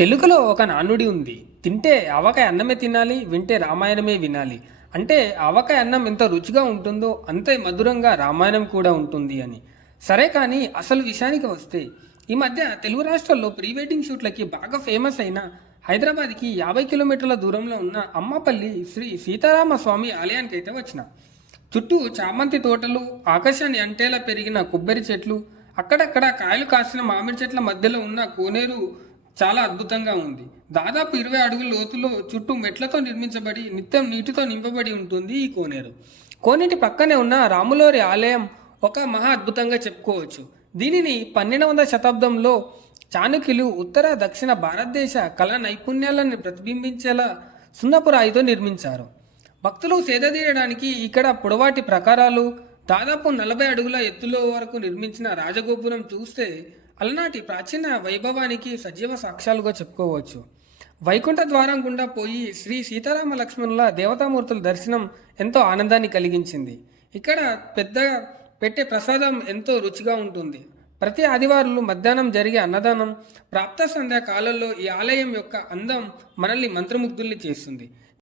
తెలుగులో ఒక నానుడి ఉంది. తింటే ఆవకాయ అన్నమే తినాలి, వింటే రామాయణమే వినాలి. అంటే ఆవకాయ అన్నం ఎంత రుచిగా ఉంటుందో అంతే మధురంగా రామాయణం కూడా ఉంటుంది అని. సరే కానీ అసలు విషయానికి వస్తే ఈ మధ్య తెలుగు రాష్ట్రాల్లో ప్రీ వెడ్డింగ్ షూట్లకి బాగా ఫేమస్ అయిన హైదరాబాద్కి 50 కిలోమీటర్ల దూరంలో ఉన్న అమ్మపల్లి శ్రీ సీతారామ స్వామి ఆలయానికి అయితే వచ్చిన. చుట్టూ చామంతి తోటలు, ఆకాశాన్ని అంటేలా పెరిగిన కొబ్బరి చెట్లు, అక్కడక్కడ కాయలు కాసిన మామిడి చెట్ల మధ్యలో ఉన్న కోనేరు చాలా అద్భుతంగా ఉంది. దాదాపు 20 అడుగుల లోతులో చుట్టూ మెట్లతో నిర్మించబడి నిత్యం నీటితో నింపబడి ఉంటుంది ఈ కోనేరు. కోనేటి పక్కనే ఉన్న రాములోరి ఆలయం ఒక మహా అద్భుతంగా చెప్పుకోవచ్చు. దీనిని 12వ శతాబ్దంలో చాణక్యులు ఉత్తర దక్షిణ భారతదేశ కళా నైపుణ్యాలను ప్రతిబింబించేలా సున్నపు రాయితో నిర్మించారు. భక్తులు సేదతీరడానికి ఇక్కడ పొడవాటి ప్రకారాలు, దాదాపు 40 అడుగుల ఎత్తులో వరకు నిర్మించిన రాజగోపురం చూస్తే అలనాటి ప్రాచీన వైభవానికి సజీవ సాక్ష్యాలుగా చెప్పుకోవచ్చు. వైకుంఠ ద్వారం గుండా పోయి శ్రీ సీతారామ లక్ష్మణుల దేవతామూర్తుల దర్శనం ఎంతో ఆనందాన్ని కలిగించింది. ఇక్కడ పెద్దగా పెట్టే ప్రసాదం ఎంతో రుచిగా ఉంటుంది. ప్రతి ఆదివారాలు మధ్యాహ్నం జరిగే అన్నదానం, ప్రాప్త సంధ్యా కాలంలో ఈ ఆలయం యొక్క అందం మనల్ని మంత్రముగ్ధుల్ని చేస్తుంది.